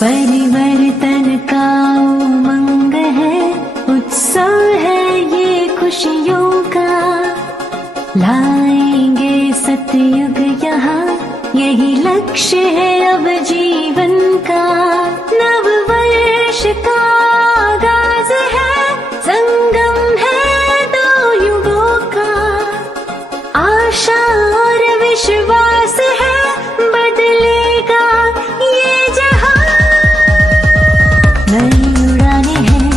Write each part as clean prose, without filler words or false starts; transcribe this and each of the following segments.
परिवर्तन का उमंग है, उत्सव है ये खुशियों का। लाएंगे सतयुग यहाँ, यही लक्ष्य है अब जीवन का। नव वर्ष का आगाज है, संगम है दो युगों का। आशा और विश्वास है, बदलेगा ये जहां। नई उड़ाने हैं,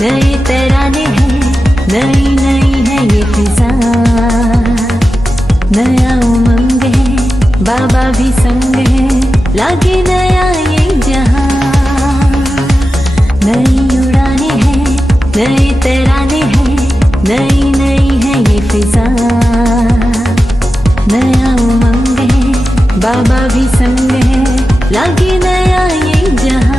नए तराने हैं, नई नई है ये फिजा। नया उमंग है, बाबा भी संग है, लागे नया ये जहां। नई उड़ाने हैं, नए तराने हैं, नई नई है ये फिजा। नया उमंग है, बाबा भी संग है, लागे नया ये जहां।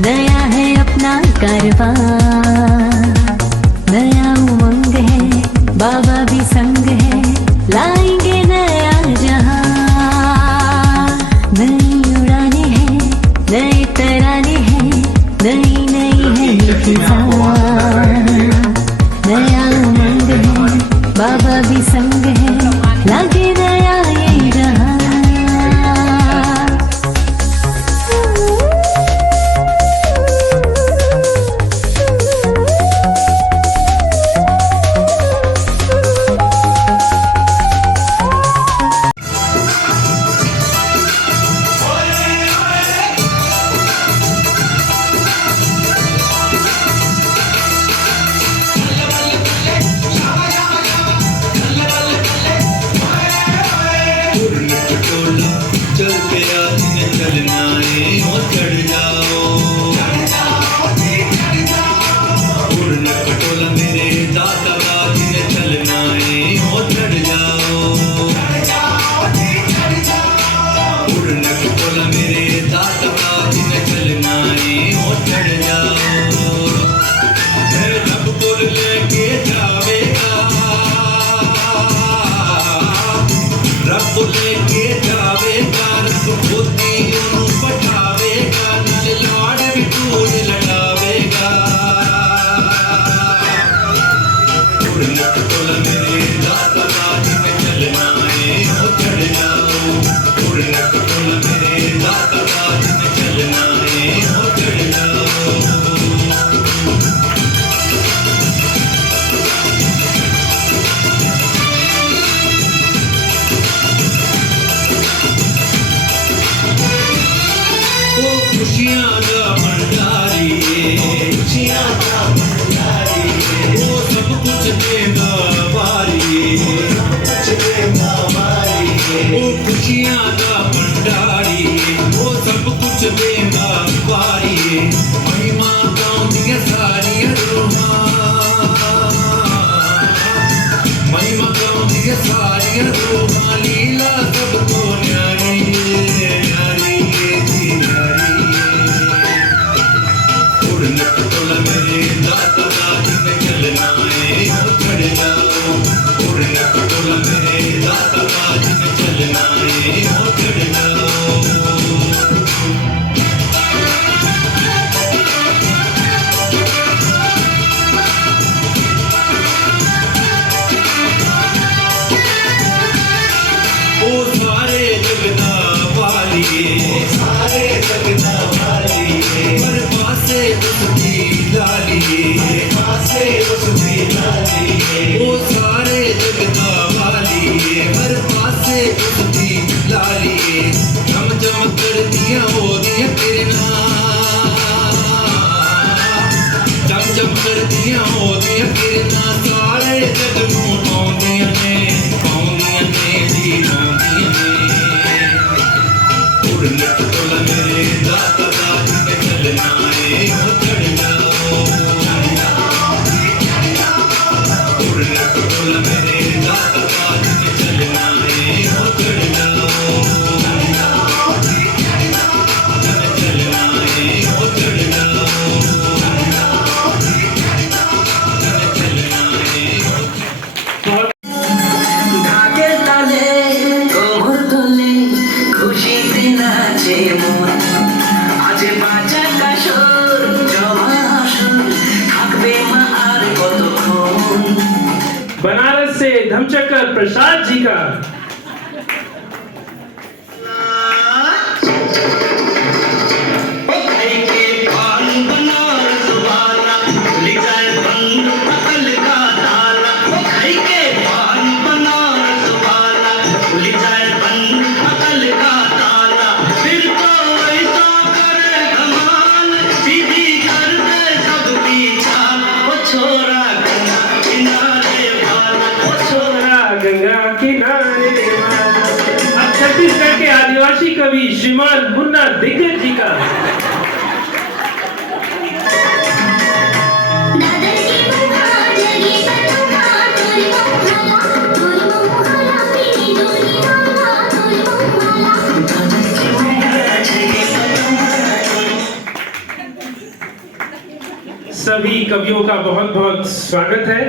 नया है अपना कारवां। नया उमंग है, बाबा भी संग है, लाएंगे नया जहां। नई उड़ाने हैं, नए तराने हैं, नई नई है ये फिजा। नया उमंग है, बाबा भी संग है, लागे नया ये जहां। ओ सारे जगदा वाली ਦੀਆਂ ਉਹਦੀਆਂ ਕਿਰਨਾਂ ਸਾਰੇ ਜਗ ਨੂੰ ਪਾਉਂਦੀਆਂ ਨੇ ਜੀ ਪਾਉਂਦੀਆਂ ਨੇ ਉੜਨ ਟੁੱਲ ਮੇਰੇ ਦਾਤਾ ਦਾ ਤੇ ਚੱਲਣਾ ਏ ਹੋ ਚੜਨਾ ਉੜਨ ਟੁੱਲ ਮੇਰੇ ਦਾਤਾ ਦਾ ਤੇ ਚੱਲਣਾ ਏ ਹੋ ਚੜਨਾ बनारस से धमचक्कर प्रसाद जी का छत्तीसगढ़ के आदिवासी कवि श्रीमान मुन्ना दिग्गज जी का सभी कवियों का बहुत बहुत स्वागत है।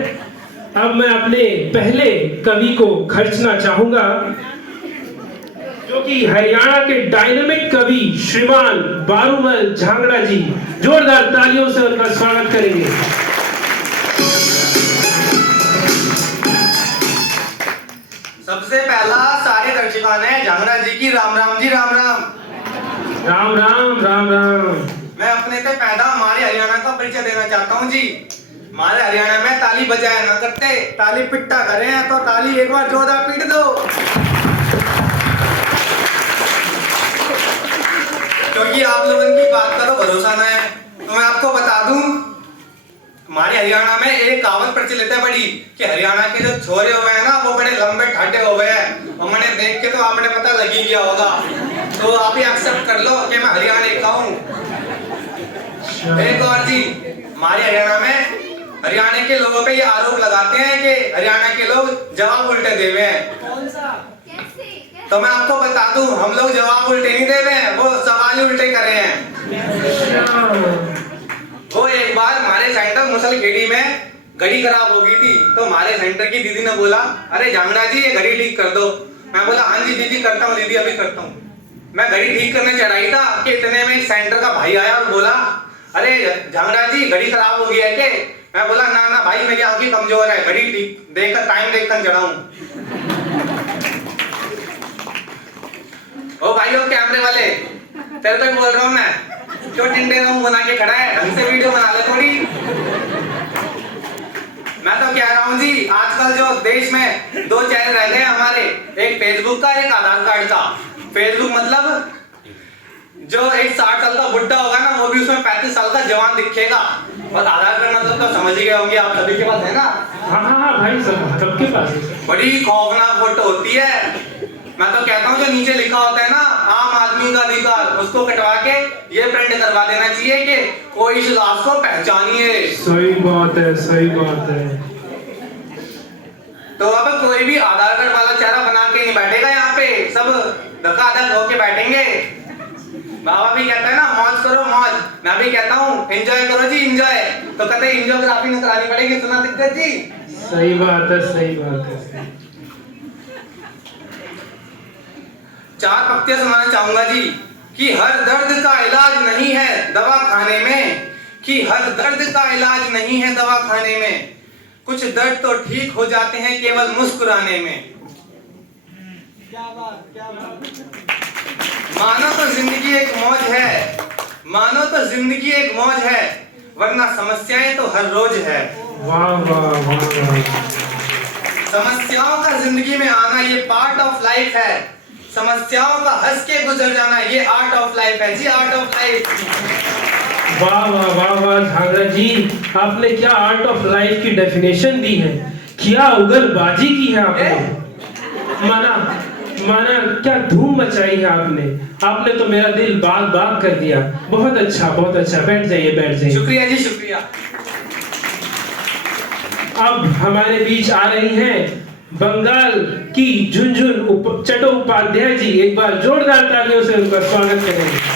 अब मैं अपने पहले कवि को खर्चना चाहूंगा जो कि हरियाणा के डायनामिक कवि श्रीमान बारूमल झांगड़ा जी। जोरदार तालियों से उनका स्वागत करेंगे। सबसे पहला सारे दर्शकों ने झांगड़ा जी की राम राम जी राम राम राम राम राम राम। मैं अपने से पैदा हमारे हरियाणा का परिचय देना चाहता हूँ जी। हमारे हरियाणा में ताली बजाया ना करते, ताली पिट्टा करे हैं तो ताली एक बार जोरदार पीट दो। क्योंकि आप लोगों की बात करो भरोसा ना है, तो मैं आपको बता दूं हमारे हरियाणा में एक कहावत प्रचलित है बड़ी कि हरियाणा के जो छोरे हुए हैं ना वो बड़े लंबे ठाटे हुए हैं। और मैंने देख के तो आपने पता लग ही गया होगा, तो आप ही एक्सेप्ट कर लो कि मैं हरियाणा का हूँ। एक और जी, हमारे हरियाणा में हरियाणा के लोगों पे ये आरोप लगाते हैं कि हरियाणा के लोग जवाब उल्टे दे हुए हैं। तो मैं आपको बता दूं हम लोग जवाब उल्टे नहीं दे रहे हैं, वो सवाल ही उल्टे करे हैं। वो एक बार हमारे सेंटर मुसलखेड़ी में घड़ी खराब हो गई थी, तो हमारे सेंटर की दीदी ने बोला अरे झांगड़ा जी ये घड़ी ठीक कर दो। मैं बोला हाँ जी दीदी करता हूँ, दीदी अभी करता हूँ। मैं घड़ी ठीक करने चढ़ाई था कि इतने में सेंटर का भाई आया और बोला अरे झांगड़ा जी घड़ी खराब हो गई है के? मैं बोला ना ना भाई मेरी आंखें कमजोर है, घड़ी ठीक देखकर टाइम देखकर चढ़ाऊं। ओ भाई ओ कैमरे वाले तेरे को बोल रहा हूँ मैं, क्यों टिंडे का मुंह बना के खड़ा है, ढंग से वीडियो बना ले थोड़ी। मैं तो कह रहा हूँ जी आजकल जो देश में दो चैनल रह गए हमारे, एक फेसबुक का एक आधार कार्ड का। फेसबुक मतलब जो एक 60 साल का बुड्ढा होगा ना वो भी उसमें 35 साल का जवान दिखेगा, और आधार कार्ड मतलब तो समझ ही गए होंगे आप सभी के पास है ना। हाँ भाई सबके पास बड़ी खौफनाक फोटो होती है। मैं तो कहता हूँ जो नीचे लिखा होता है ना आम आदमी का अधिकार, उसको कटवा के ये प्रिंट करवा देना चाहिए कि कोई इस लाश को पहचानिए। सही बात है, सही बात है। तो अब कोई भी आधार कार्ड वाला चेहरा बना के नहीं बैठेगा यहाँ पे, सब धक्का-धक होके बैठेंगे। बाबा भी कहता है ना मौज करो मौज, मैं भी कहता हूँ एंजॉय करो जी एंजॉय। तो कहते हैं एंजियोग्राफी न करानी पड़ेगी, सुना दिक्कत जी। सही बात है, सही बात है। चार पक्तियां सुनाना चाहूंगा जी कि हर दर्द का इलाज नहीं है दवा खाने में, कि हर दर्द का इलाज नहीं है दवा खाने में, कुछ दर्द तो ठीक हो जाते हैं केवल मुस्कुराने में। क्या बात, क्या बात। मानो तो जिंदगी एक मौज है, मानो तो जिंदगी एक मौज है, वरना समस्याएं तो हर रोज है। वाह वाह वाह। समस्याओं का जिंदगी में आना ये पार्ट ऑफ लाइफ है, समस्याओं का हंस के गुजर जाना ये आर्ट ऑफ लाइफ है जी, आर्ट ऑफ लाइफ। वाह वाह वाह वाह झांगरा जी, आपने क्या आर्ट ऑफ लाइफ की डेफिनेशन दी है, क्या उगलबाजी की है आपने। माना माना क्या धूम मचाई है आपने। आपने तो मेरा दिल बाग बाग कर दिया। बहुत अच्छा बहुत अच्छा। बैठ जाइए बैठ जाइए। शुक्रिया जी शुक्रिया। अब हमारे बीच आ रही हैं बंगाल की झुनझुन चट्टोपाध्याय जी। एक बार जोरदार तालियों से उनका स्वागत करेंगे।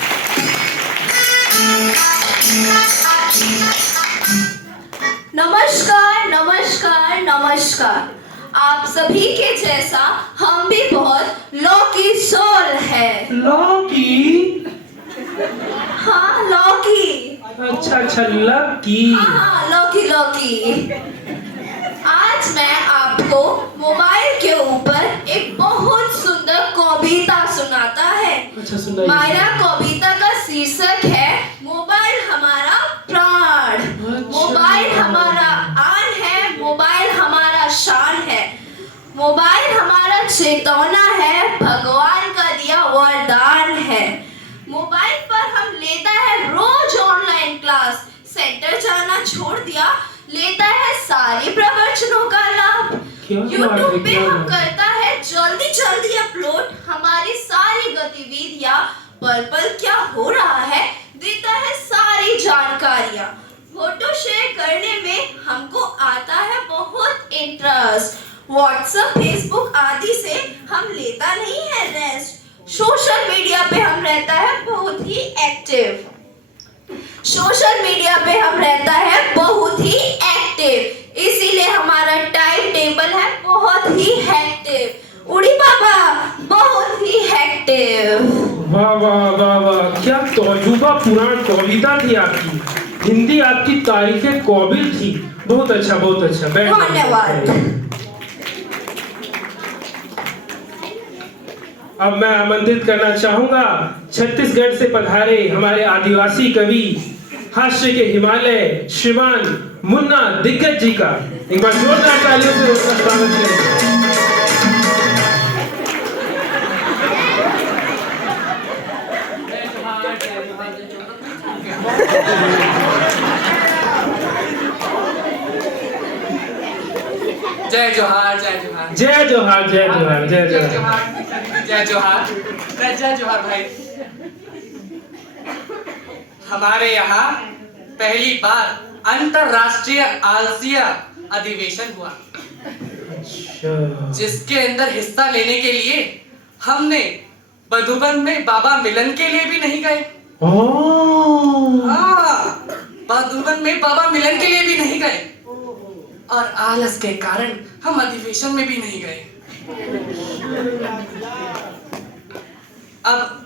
नमस्कार नमस्कार नमस्कार। आप सभी के जैसा हम भी बहुत लौकी सोल है। लौकी? हाँ लौकी। अच्छा अच्छा लकी। हाँ लौकी लौकी। आज मैं आपको मोबाइल के ऊपर एक बहुत सुंदर कविता सुनाता है। अच्छा सुनाइए। मेरा कविता का शीर्षक है मोबाइल हमारा प्राण। मोबाइल हमारा आन है, मोबाइल हमारा शान है, मोबाइल हमारा चेतौना है, भगवान का दिया वरदान है। मोबाइल पर हम लेता है रोज ऑनलाइन क्लास, सेंटर जाना छोड़ दिया, लेता है सारे प्रवचनों का लाभ। यूट्यूब पे हम करता है जल्दी जल्दी अपलोड, हमारी सारी गतिविधियां पल पल क्या हो रहा है देता है सारी जानकारियां। फोटो शेयर करने में हमको आता है बहुत इंटरेस्ट, व्हाट्सएप फेसबुक आदि से हम लेता नहीं है रेस्ट। सोशल मीडिया पे हम रहता है बहुत ही एक्टिव, सोशल मीडिया पे हम रहता है बहुत ही एक्टिव, इसीलिए हमारा टाइम टेबल है बहुत ही हेक्टिव। उड़ी बाबा बहुत ही हेक्टिव। वाह वाह वाह वाह, क्या तौजुबा पुराण कविता थी आपकी। हिंदी आपकी तारीफ काबिल थी। बहुत अच्छा बहुत अच्छा। धन्यवाद। अब मैं आमंत्रित करना चाहूंगा छत्तीसगढ़ से पधारे हमारे आदिवासी कवि, हास्य के हिमालय श्रीमान मुन्ना दिग्गज जी का। एक बार जोरदार तालियों से उसका स्वागत करें। जय जोहार जय जोहार जय जोहार जय जोहार जय जय जोहार। जोहार जय जोहार जय जोहार भाई। हमारे यहाँ पहली बार अंतरराष्ट्रीय आलसिया अधिवेशन हुआ, अच्छा। जिसके अंदर हिस्सा लेने के लिए हमने मधुबन में बाबा मिलन के लिए भी नहीं गए। हाँ, मधुबन में बाबा मिलन के लिए भी नहीं गए और आलस के कारण हम अधिवेशन में भी नहीं गए। अब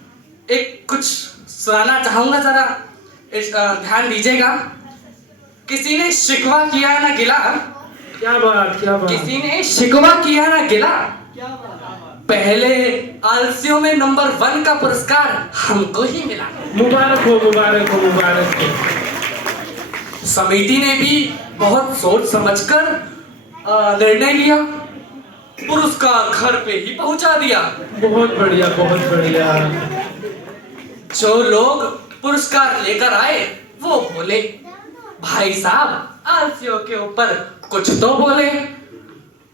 एक कुछ सुनाना चाहूंगा, जरा ध्यान दीजिएगा। किसी ने शिकवा किया ना गिला, क्या बात क्या बात। किसी ने शिकवा किया ना गिला, पहले आलसियों में नंबर 1 का पुरस्कार हमको ही मिला। मुबारक हो मुबारक हो मुबारक हो। समिति ने भी बहुत सोच समझकर निर्णय लिया, पुरस्कार घर पे ही पहुंचा दिया। बहुत बढ़िया बहुत बढ़िया। जो लोग पुरस्कार लेकर आए वो बोले, भाई साहब आलसियों के ऊपर कुछ तो बोले।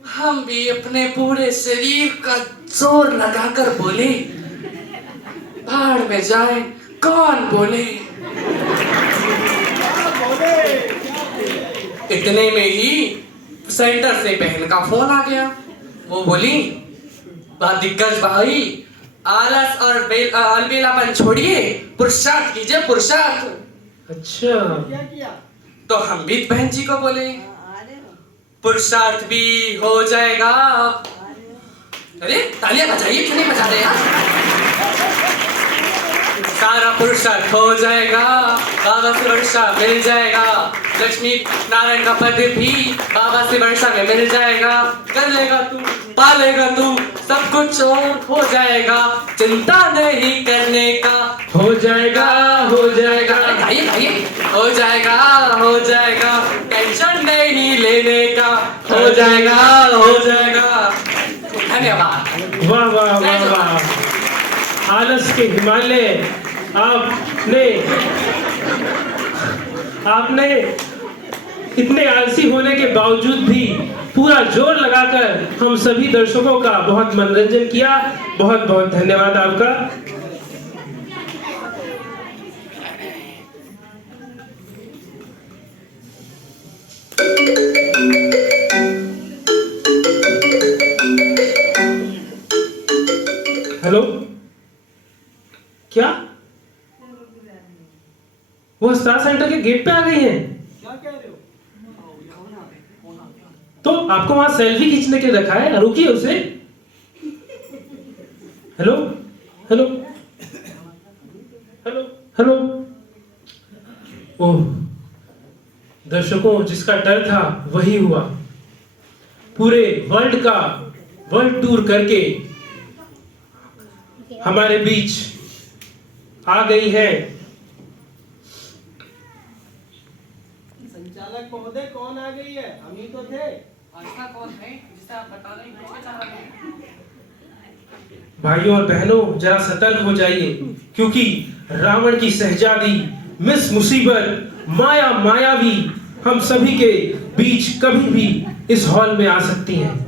हम भी अपने पूरे शरीर का जोर लगाकर बोले, भाड़ में जाए कौन बोले। इतने में ही सेंटर से बहन का फोन आ गया। वो बोली, दिग्गज भाई आलस और अलबेलापन छोड़िए, पुरुषार्थ कीजिए पुरुषार्थ। अच्छा। तो हम भी बहन जी को बोले, पुरुषार्थ भी हो जाएगा। अरे तालियां बजाइए, क्यों नहीं बजा रहे यार। सारा पुरुषार्थ हो जाएगा, बाबा से वर्षा मिल जाएगा, लक्ष्मी नारायण का पद भी बाबा से वर्षा में मिल जाएगा। कर लेगा तू, पालेगा तू, सब कुछ और हो जाएगा, चिंता नहीं करने का। हो जाएगा हो जाएगा। गाइए गाइए। हो जाएगा हो जाएगा, टेंशन नहीं लेने का। हो जाएगा हो जाएगा। धन्यवाद। वाह वाह वाह वाह। आलस के हिमालय आपने आपने इतने आलसी होने के बावजूद भी पूरा जोर लगाकर हम सभी दर्शकों का बहुत मनोरंजन किया। बहुत बहुत धन्यवाद आपका। हेलो, क्या वो स्टार सेंटर के गेट पे आ गई हैं? तो आपको वहां सेल्फी खींचने के लिए रखा है, रुकिए उसे। Hello hello hello hello. Oh, दर्शकों, जिसका डर था वही हुआ। पूरे वर्ल्ड का वर्ल्ड टूर करके हमारे बीच आ गई है संचालक महोदय। कौन आ गई है? हम ही तो थे। ऐसा कौन है जिसे आप बताना ही नहीं चाह रहे हैं? भाइयों और बहनों, जरा सतर्क हो जाइए, क्योंकि रावण की शहजादी मिस मुसीबत माया मायावी हम सभी के बीच कभी भी इस हॉल में आ सकती हैं।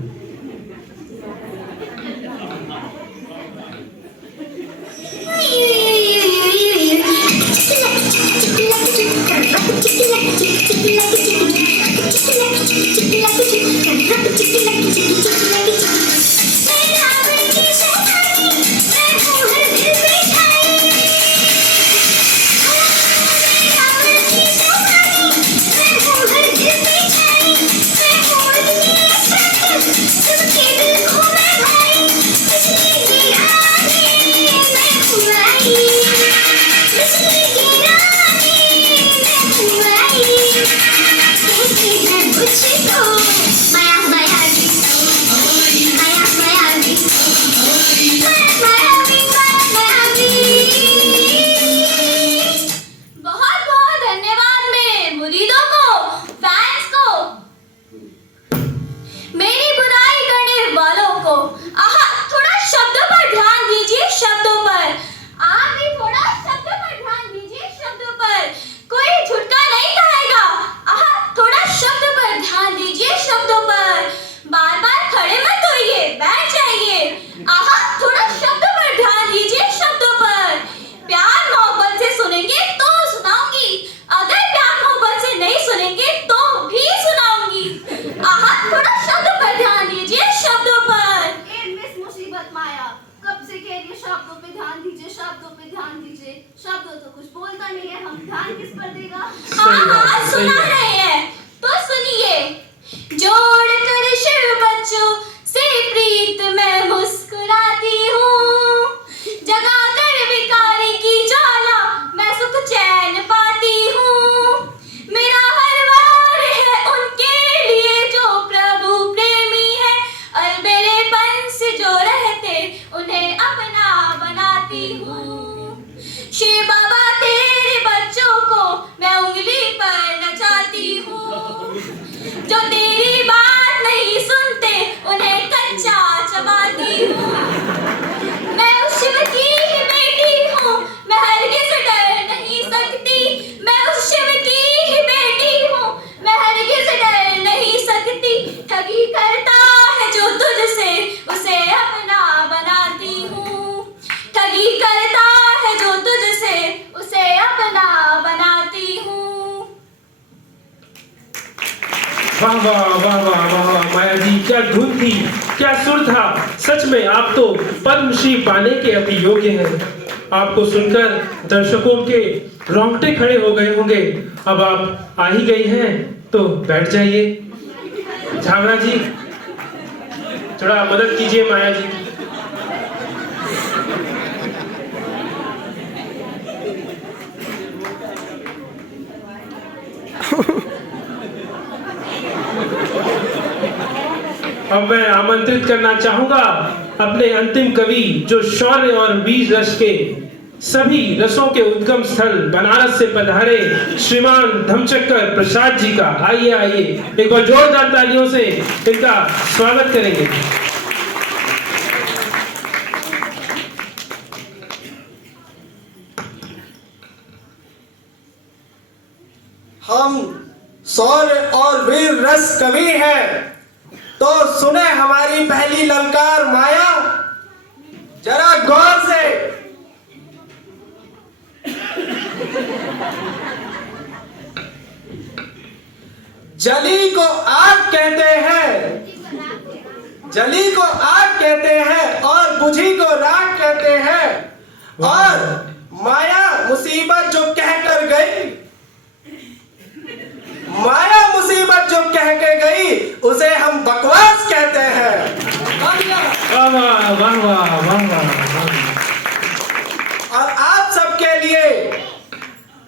सुना रहे हैं तो सुनिए। जोड़कर शिव बच्चों से प्रीत मैं मुस्कुराती हूँ, जगाकर भिखारी की ज्वाला मैं सुख चैन पाती हूँ। मेरा हर बार है उनके लिए जो प्रभु प्रेमी है, और मेरे पन से जो रहते उन्हें अपना बनाती हूँ। शिव बाबा तेरे बच्चों को मैं उंगली पर नचाती हूँ, जो तेरी बात नहीं सुनते उन्हें कच्चा चबाती हूँ। मैं उस शिव की ही बेटी हूँ, मैं हरगिज़ डर नहीं सकती। मैं उस शिव की ही बेटी हूँ, मैं हरगिज़ डर नहीं सकती। ठगी करता है जो तुझसे उसे अपना बनाती हूँ, ठगी करता है जो तुझसे उसे अपना बनाती हूँ। वाह वाह वाह वाह वाह वाह, माया जी क्या धुन थी, क्या सुर था। सच में आप तो पद्मश्री पाने के अति योग्य हैं। आपको सुनकर दर्शकों के रोंगटे खड़े हो गए होंगे। अब आप आ ही गई हैं तो बैठ जाइए। झावरा जी, थोड़ा मदद कीजिए माया जी की। अब मैं आमंत्रित करना चाहूंगा अपने अंतिम कवि, जो शौर्य और वीर रस के सभी रसों के उद्गम स्थल बनारस से पधारे श्रीमान धम्मचक्कर प्रसाद जी का। आइए आइए, एक बार जोरदार तालियों से इनका स्वागत करेंगे। हम शौर्य और वीर रस कवि हैं, तो सुने हमारी पहली ललकार माया जरा गौर से। जली को आग कहते हैं, जली को आग कहते हैं और बुझी को राख कहते हैं, और माया मुसीबत जो कहकर गई, माया मुसीबत जो कह के गई उसे हम बकवास कहते हैं। वाह वाह वाह वाह वाह वाह। और आप सबके लिए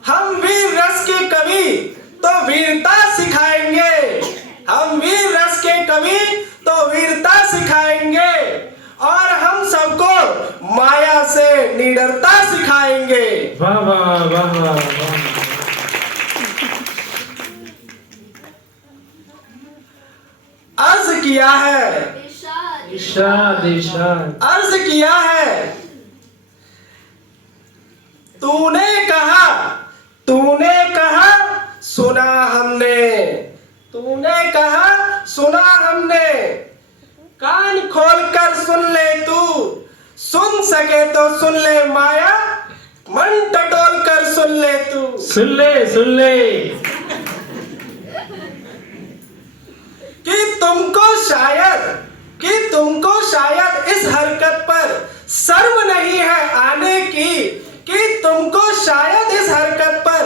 हम वीर रस के कवि तो वीरता सिखाएंगे, हम वीर रस के कवि तो वीरता सिखाएंगे, और हम सबको माया से निडरता सिखाएंगे। वाह वाह वाह वाह वाह। अर्ज किया है, इरशाद इरशाद। अर्ज किया है, तूने कहा, तूने कहा सुना हमने, तूने कहा सुना हमने, कान खोलकर सुन ले तू, सुन सके तो सुन ले माया, मन टटोल कर सुन ले तू। सुन ले सुन ले। कि तुमको शायद इस हरकत पर शर्म नहीं है आने की, कि तुमको शायद इस हरकत पर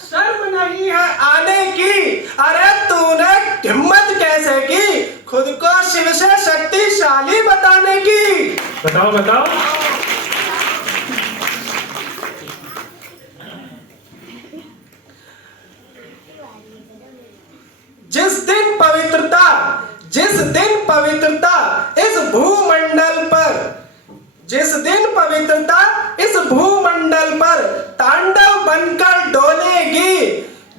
शर्म नहीं है आने की। अरे तूने हिम्मत कैसे की खुद को शिव से शक्तिशाली बताने की? बताओ बताओ। जिस दिन पवित्रता इस भूमंडल पर, जिस दिन पवित्रता इस भूमंडल पर तांडव बनकर डोलेगी,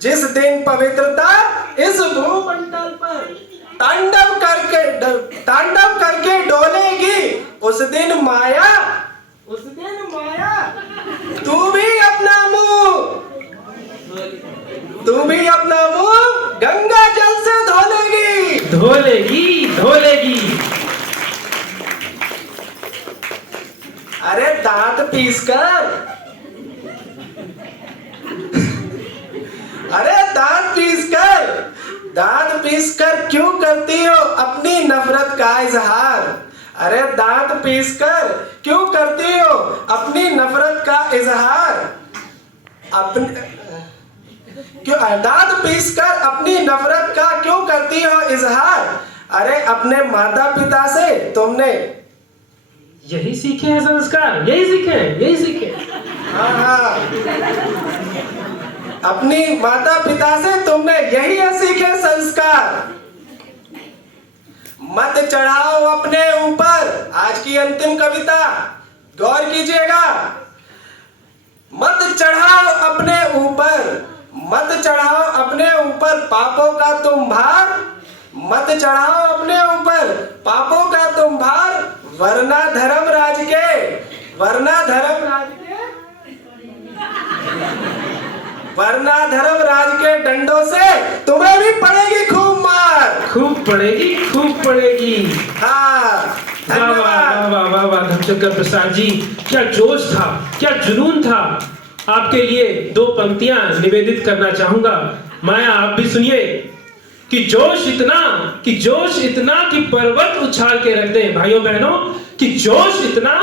जिस दिन पवित्रता इस भूमंडल पर तांडव करके डोलेगी, उस दिन माया तू भी अपना मुंह गंगा जल से धोलेगी। धोलेगी। अरे दांत पीसकर, अरे दांत पीसकर क्यों करती हो अपनी नफरत का इजहार? अरे दांत पीसकर क्यों करती हो अपनी नफरत का इजहार? दांत पीसकर अपनी नफरत का क्यों करती हो इजहार? अरे अपने माता पिता से तुमने यही सीखे हैं संस्कार, यही सीखे। हाँ, अपनी माता पिता से तुमने यही सीखे संस्कार। मत चढ़ाओ अपने ऊपर, आज की अंतिम कविता गौर कीजिएगा। मत चढ़ाओ अपने ऊपर पापों का तुम भार, मत चढ़ाओ अपने ऊपर पापों का तुम भार, वरना धर्मराज के डंडों से तुम्हें भी पड़ेगी खूब मार। खूब पड़ेगी। हाँ, वाह धमचक्कर प्रसाद जी, क्या जोश था, क्या जुनून था। आपके लिए दो पंक्तियां निवेदित करना चाहूंगा। माया आप भी सुनिए। कि जोश इतना कि पर्वत उछाल के रख दें। भाइयों बहनों, कि जोश इतना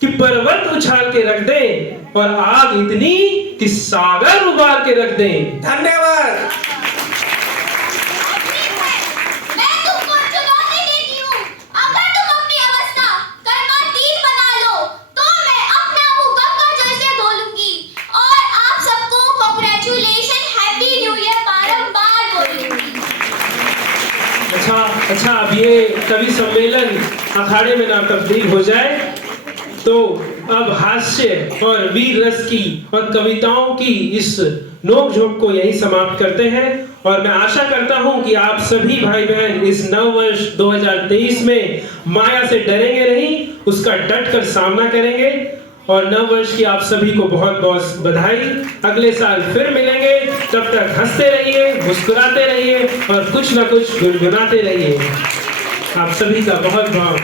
कि पर्वत उछाल के रख दें, और आग इतनी कि सागर उबाल के रख दें। धन्यवाद। मैं तुमको चुनौती देती हूँ, अगर तुम अपनी अवस्था कर्मा 3 बना लो तो मैं अपना मुंह गंगा जल से धोलूंगी, और आप सबको कांग्रेचुलेशन, हैप्पी न्यू ईयर बारंबार बोलूंगी। अच्छा, अब ये कवि सम्मेलन अखाड़े में ना तब्दील हो जाए, तो अब हास्य और वीर रस की और कविताओं की इस नोक-झोंक को यही समाप्त करते हैं। और मैं आशा करता हूं कि आप सभी भाई बहन इस नव वर्ष 2023 में माया से डरेंगे नहीं, उसका डट कर सामना करेंगे, और नव वर्ष की आप सभी को बहुत बहुत बधाई। अगले साल फिर मिलेंगे, तब तक हंसते रहिए, मुस्कुराते रहिए और कुछ ना कुछ गुनगुनाते रहिए। आप सभी का बहुत बहुत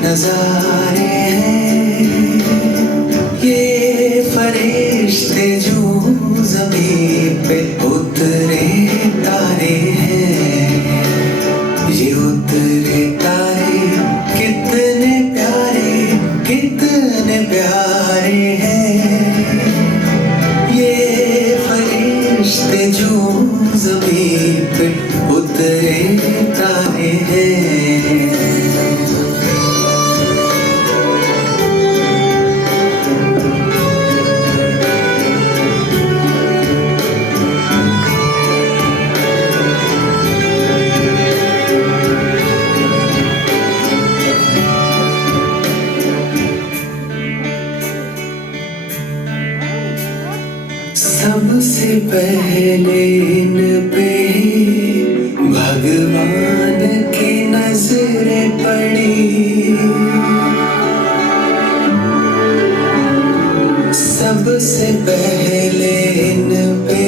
नजारे हैं, ये फरिश्ते जो ज़मीन पे उतरे तारे हैं, ये उतरे तारे कितने प्यारे हैं, ये फरिश्ते जो ज़मीन पे उतरे तारे हैं। सबसे पहले इन पे भगवान की नजरें पड़ी, सबसे पहले इन पे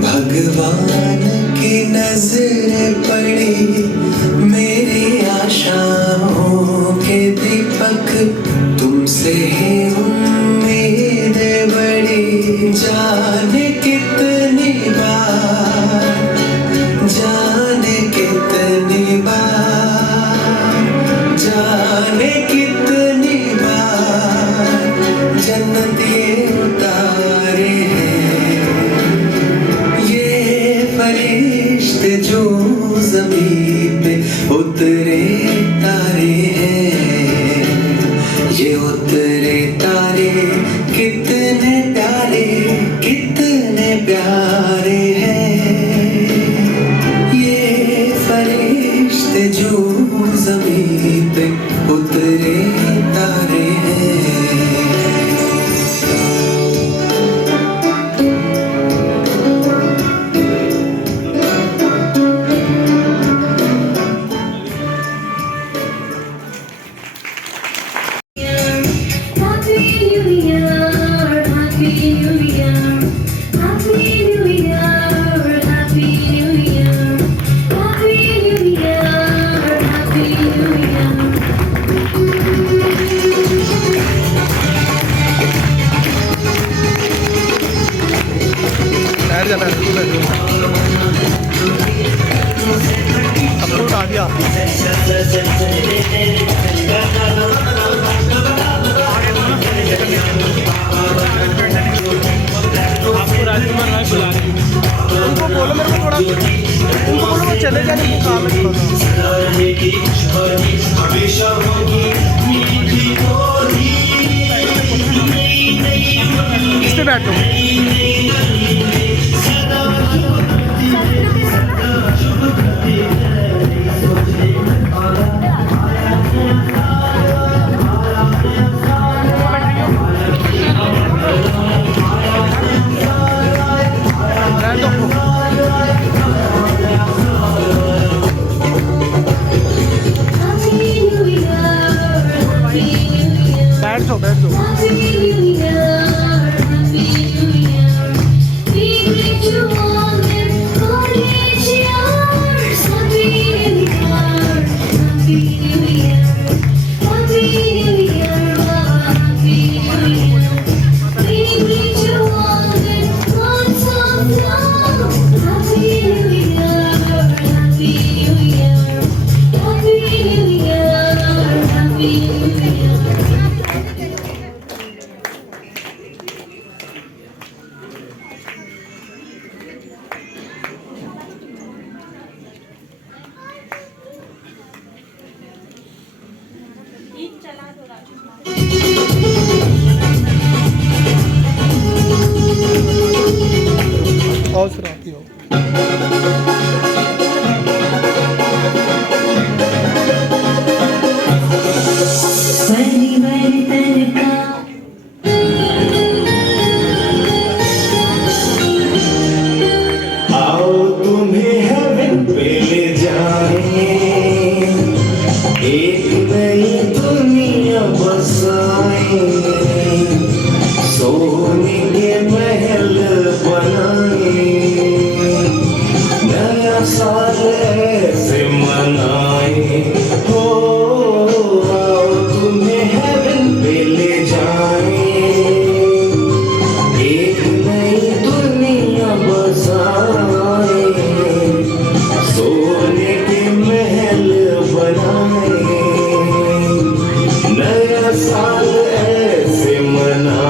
भगवान की नजरें पड़ी। मेरी आशाओं के दीपक तुमसे ही उम्मीदें बड़ी। जाने कितनी बार, जाने कितनी बार, जाने कितनी बार जन्नत ये उतारे हैं, ये फरिश्ते जो ज़मीन पे उतरे तारे हैं, ये उतरे तारे कितने प्यारे हैं, ये फरिश्ते जो ज़मीन पे उतरे तारे हैं। उनको बोलो मेरे को थोड़ा, उनको बोलो वो चले जाने को काम है थोड़ा। इस पे बैठो। बैठ दो। आओ सर, आप ही आओ। When साल ऐसे मनाए हो, आओ तुम्हें हेवन पे ले जाए, एक नई दुनिया बसाए, सोने के महल बनाए, नया साल ऐसे मनाए।